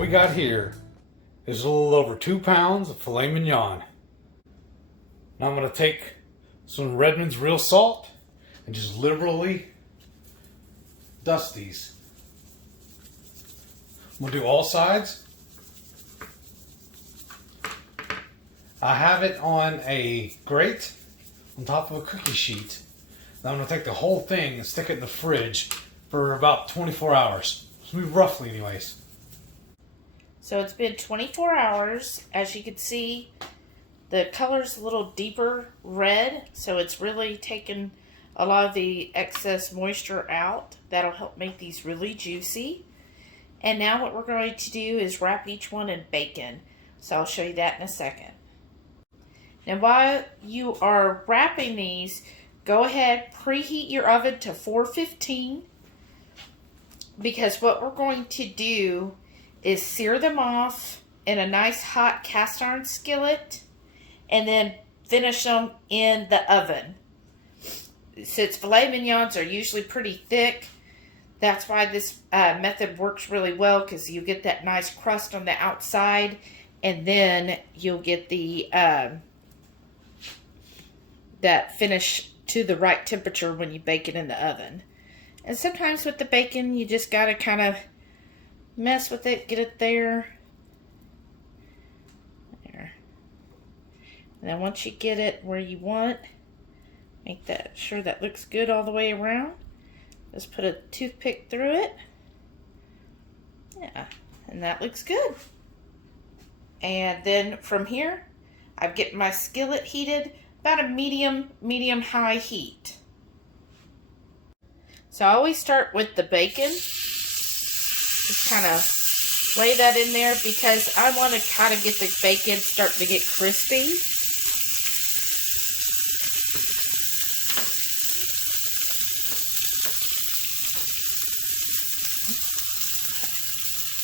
what we got here is a little over 2 pounds of filet mignon. Now I'm going to take some Redmond's real salt and just liberally dust these. I'm going to do all sides. I have it on a grate on top of a cookie sheet. Now I'm going to take the whole thing and stick it in the fridge for about 24 hours. So roughly anyways. So it's been 24 hours. As you can see, the color's a little deeper red, so it's really taken a lot of the excess moisture out. That'll help make these really juicy. And now what we're going to do is wrap each one in bacon. So I'll show you that in a second. Now while you are wrapping these, go ahead, preheat your oven to 415, because what we're going to do is sear them off in a nice hot cast iron skillet and then finish them in the oven. Since filet mignons are usually pretty thick, that's why this method works really well, because you get that nice crust on the outside and then you'll get the that finish to the right temperature when you bake it in the oven. And sometimes with the bacon, you just gotta kind of mess with it, get it there. There. And then once you get it where you want, make that sure that looks good all the way around. Just put a toothpick through it. Yeah, and that looks good. And then from here, I'm getting my skillet heated about a medium-high heat. So I always start with the bacon. Just kind of lay that in there because I want to kind of get the bacon starting to get crispy.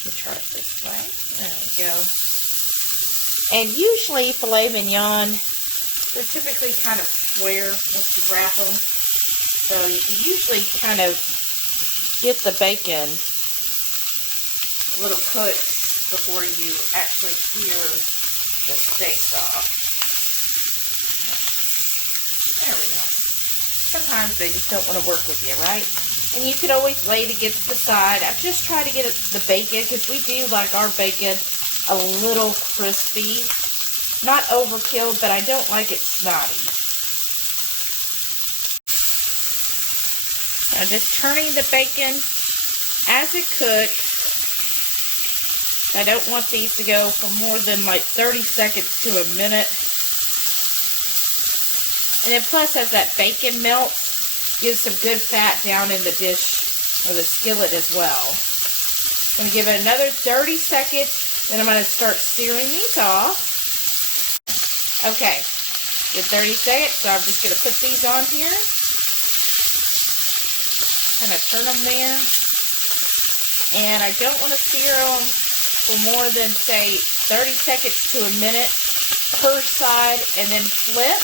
Let me try it this way. There we go. And usually filet mignon, they're typically kind of square once you wrap them. So you can usually kind of get the bacon a little cooked before you actually sear the steaks off. There we go. Sometimes they just don't want to work with you, right? And you can always lay it against the side. I just try to get the bacon, because we do like our bacon a little crispy. Not overkill, but I don't like it snotty. I'm just turning the bacon as it cooks. I don't want these to go for more than like 30 seconds to a minute. And then plus, as that bacon melts, gives some good fat down in the dish or the skillet as well. I'm going to give it another 30 seconds. Then I'm going to start searing these off. Okay, good 30 seconds. So I'm just going to put these on here. Kind of turn them there. And I don't want to sear them for more than, say, 30 seconds to a minute per side, and then flip.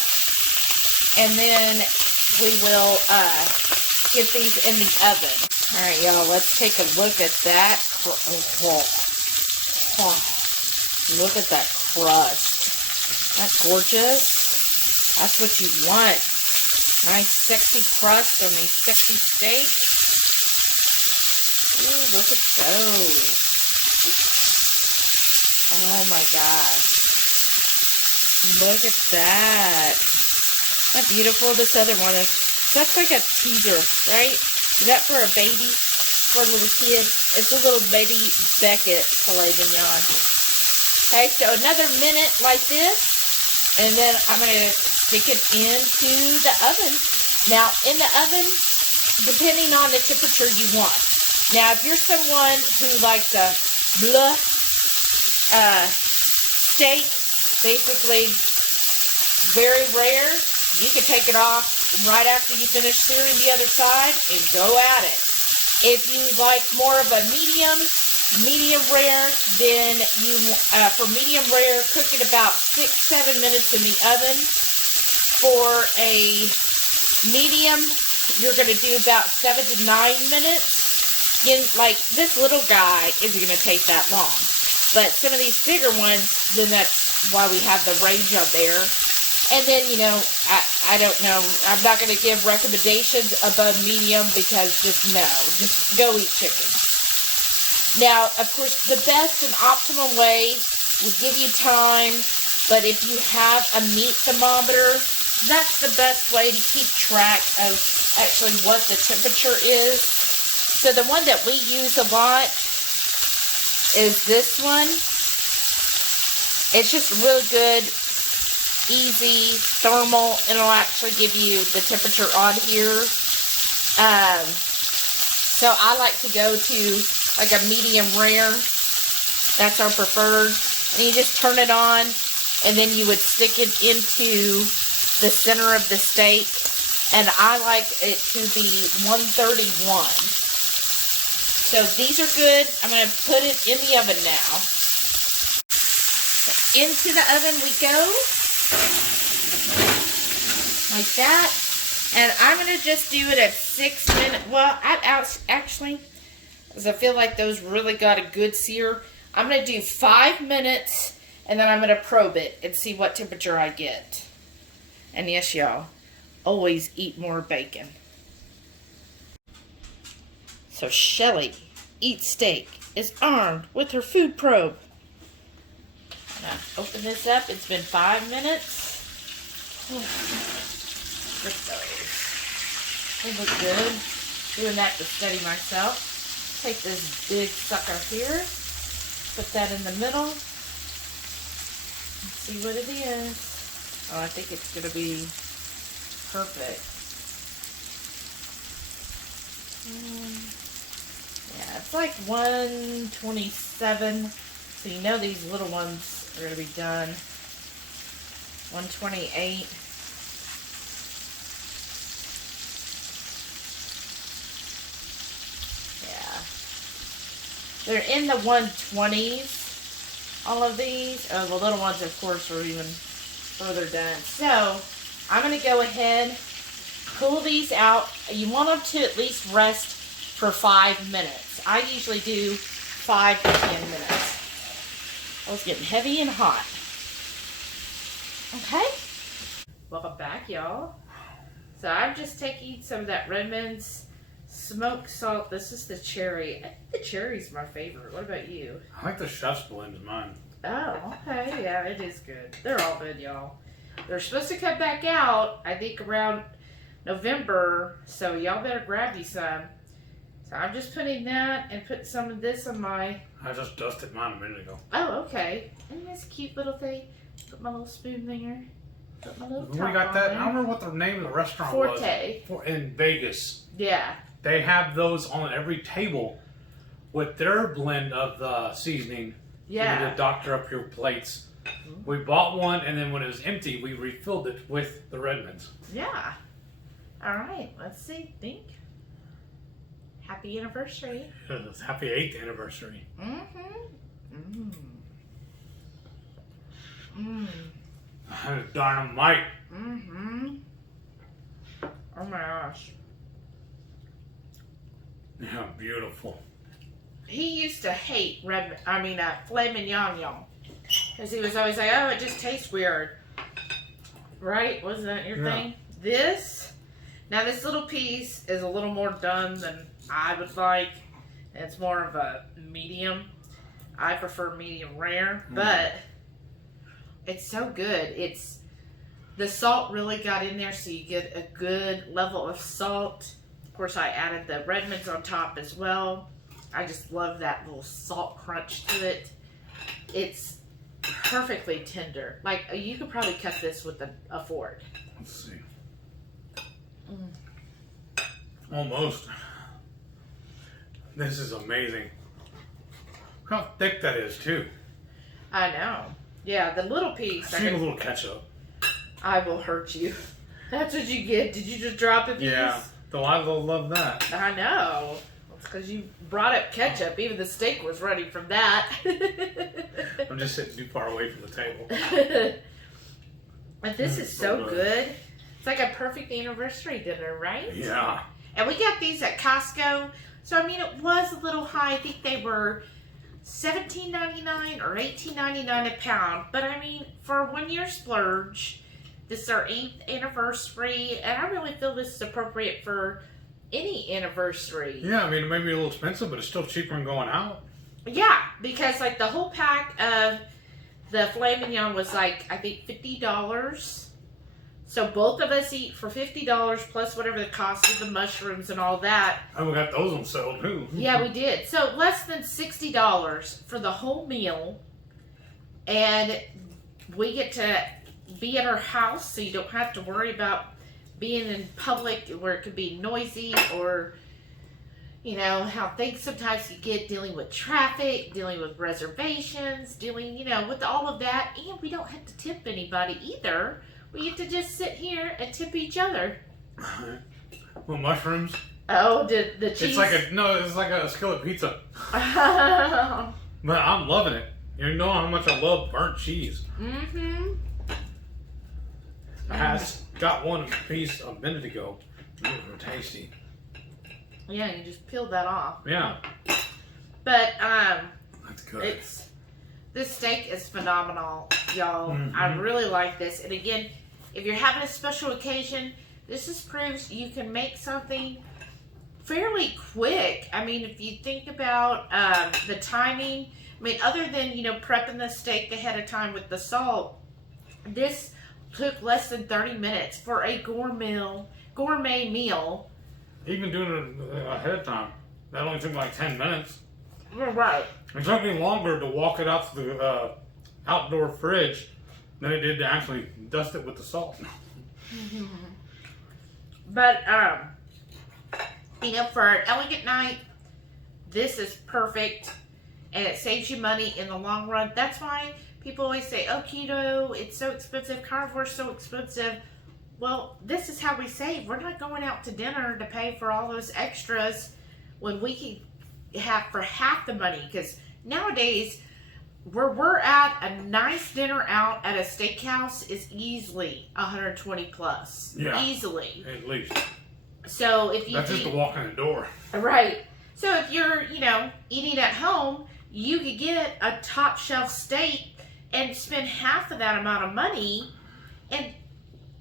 And then we will get these in the oven. All right, y'all, let's take a look at that. Look at that crust. Isn't that gorgeous? That's what you want. Nice, sexy crust on these sexy steaks. Ooh, look at those. Oh my gosh. Look at that. Isn't that beautiful? This other one is, that's like a teaser, right? Is that for a baby? For a little kid? It's a little baby Beckett filet mignon. Okay, so another minute like this. And then I'm going to stick it into the oven. Now, in the oven, depending on the temperature you want. Now, if you're someone who likes a blah steak, basically very rare, you can take it off right after you finish searing the other side and go at it. If you like more of a medium rare, then you, for medium rare, cook it about 6-7 minutes in the oven. For a medium, you're going to do about 7 to 9 minutes. Again, like, this little guy isn't going to take that long. But some of these bigger ones, then that's why we have the range on there. And then, you know, I don't know. I'm not going to give recommendations above medium because just go eat chicken. Now, of course, the best and optimal way will give you time. But if you have a meat thermometer, that's the best way to keep track of actually what the temperature is. So the one that we use a lot is this one. It's just really good, easy, thermal, and it'll actually give you the temperature on here. So I like to go to like a medium rare. That's our preferred. And you just turn it on, and then you would stick it into the center of the steak. And I like it to be 131. So these are good. I'm going to put it in the oven now. Into the oven we go. Like that. And I'm going to just do it at 6 minutes. Well, actually, because I feel like those really got a good sear, I'm going to do 5 minutes, and then I'm going to probe it and see what temperature I get. And yes, y'all, always eat more bacon. So Shelly Eats Steak is armed with her food probe. Now, open this up. It's been 5 minutes. They look good. Doing that to steady myself. Take this big sucker here. Put that in the middle. Let's see what it is. Oh, I think it's going to be perfect. Yeah, it's like 127. So you know these little ones are going to be done. 128. They're in the 120s, all of these. Oh, the little ones, of course, are even further done. So, I'm going to go ahead, pull these out. You want them to at least rest for 5 minutes. I usually do 5 to 10 minutes. Oh, it's getting heavy and hot. Okay. Welcome back, y'all. So, I'm just taking some of that Redmond's smoked salt. This is the cherry. I think the cherry's my favorite. What about you? I like the chef's blend is mine. Oh, okay. Yeah, it is good. They're all good, y'all. They're supposed to come back out, I think, around November. So y'all better grab you some. So I'm just putting that and putting some of this on my... I just dusted mine a minute ago. Oh, okay. Isn't this a cute little thing? Put my little spoon there. Put my little top We got that. on I don't remember what the name of the restaurant Forte. was. In Vegas. Yeah. They have those on every table with their blend of the seasoning. Yeah. To doctor up your plates. Mm-hmm. We bought one, and then when it was empty, we refilled it with the Redmonds. Yeah. All right. Let's see. Think. Happy anniversary. It's happy 8th anniversary. Mm-hmm. Mm. Mm. Dynamite. Mm-hmm. Oh my gosh. Yeah, beautiful. He used to hate filet mignon, y'all. Because he was always like, oh, it just tastes weird. Right? Wasn't that your thing? Now this little piece is a little more done than I would like. It's more of a medium. I prefer medium rare, but it's so good. The salt really got in there, so you get a good level of salt. Of course, I added the Redmonds on top as well. I just love that little salt crunch to it. It's perfectly tender. Like, you could probably cut this with a fork. Let's see. Almost. This is amazing. Look how thick that is, too. I know. Yeah, the little piece. I need a little ketchup. I will hurt you. That's what you get. Did you just drop a piece? Yeah. Though I love that. I know. It's because you brought up ketchup. Even the steak was ready from that. I'm just sitting too far away from the table. But this is so good. It's like a perfect anniversary dinner, right? Yeah. And we got these at Costco. So, I mean, it was a little high. I think they were $17.99 or $18.99 a pound. But I mean, for a 1 year splurge, this is our 8th anniversary, and I really feel this is appropriate for any anniversary. Yeah, I mean, it may be a little expensive, but it's still cheaper than going out. Yeah, because like the whole pack of the filet mignon was like, I think $50. So both of us eat for $50 plus whatever the cost of the mushrooms and all that. And we got those on sale too. Yeah, we did. So less than $60 for the whole meal. And we get to be at our house, so you don't have to worry about being in public where it could be noisy, or you know how things sometimes you get dealing with traffic, dealing with reservations, dealing with all of that. And we don't have to tip anybody either. We get to just sit here and tip each other. Well, mushrooms. Oh, the cheese. It's like a skillet pizza. But I'm loving it. You know how much I love burnt cheese. Mm-hmm. I got one piece a minute ago. They were tasty. Yeah, you just peeled that off. Yeah. But That's good. This steak is phenomenal, y'all. Mm-hmm. I really like this. And again, if you're having a special occasion, this just proves you can make something fairly quick. I mean, if you think about the timing, I mean, other than, prepping the steak ahead of time with the salt, this took less than 30 minutes for a gourmet meal. Even doing it ahead of time, that only took like 10 minutes. Right. It took me longer to walk it out to the outdoor fridge than it did to actually dust it with the salt. But, for an elegant night, this is perfect, and it saves you money in the long run. That's why people always say, oh, keto, it's so expensive, carnivore's so expensive. Well, this is how we save. We're not going out to dinner to pay for all those extras when we can have for half the money. Because nowadays, where we're at, a nice dinner out at a steakhouse is easily $120 plus. Yeah. Easily. At least. So if you That's just to walk in the door. Right. So if you're, eating at home, you could get a top shelf steak and spend half of that amount of money. And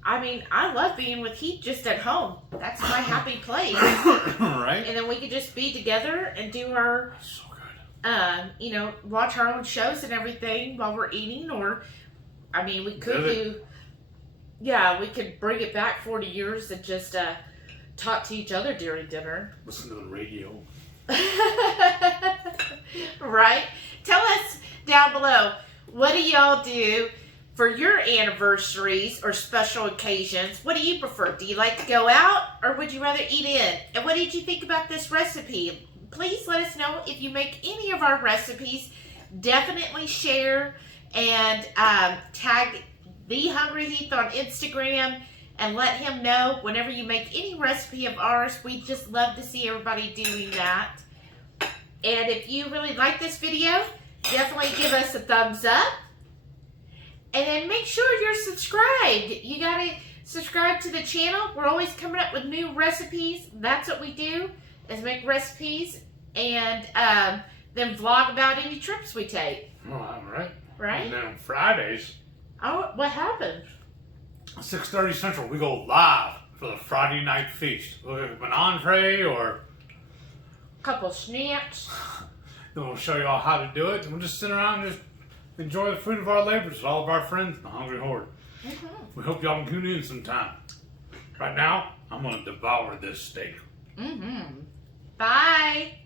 I mean, I love being with Heath just at home. That's my happy place. Right. And then we could just be together and do our, So good. watch our own shows and everything while we're eating. Or, I mean, we could we could bring it back 40 years and just talk to each other during dinner. Listen to the radio. Right? Tell us down below, what do y'all do for your anniversaries or special occasions? What do you prefer? Do you like to go out, or would you rather eat in? And what did you think about this recipe? Please let us know if you make any of our recipes. Definitely share and tag the Hungry Heath on Instagram and let him know whenever you make any recipe of ours. We just love to see everybody doing that. And if you really like this video, definitely give us a thumbs up. And then make sure you're subscribed. You gotta subscribe to the channel. We're always coming up with new recipes. That's what we do, is make recipes and then vlog about any trips we take. Oh, all right. Right? And then on Fridays, Oh, what happened? 6:30 Central, we go live for the Friday night feast. We'll have an entree, or Couple snacks. then we'll show you all how to do it. And we'll just sit around and just enjoy the fruit of our labors with all of our friends in the Hungry Horde. Mm-hmm. We hope y'all can tune in sometime. Right now, I'm going to devour this steak. Mm-hmm. Bye.